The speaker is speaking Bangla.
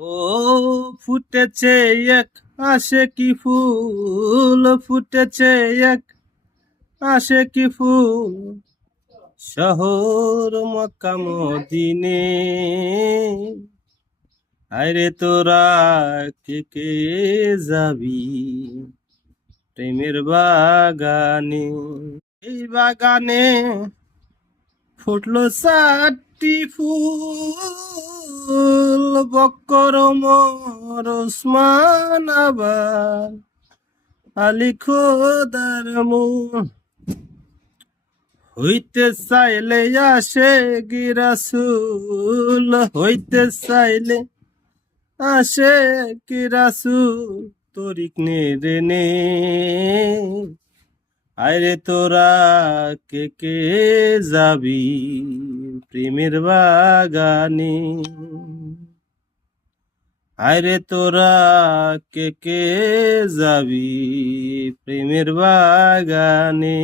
ও ফুটেছে এক আশেকি ফুল, ফুটেছে এক আশেকি ফুল, শহর মক্কা মদিনে। আরে তোরা কে কে যাবি প্রেমের বাগানে? এই বাগানে ফুটলো চারটি ফুল, বক্কর ওমর ওসমান আবার আলী খোদার মন। হইতে চাইলে আসে রাসূল, হইতে চাইলে আসে রাসূল, তরিক নে রে নে। আরে তোরা কে কে যাবি প্রেমের বাগানে? আরে তোরা কে কে যাবি প্রেমের বাগানে?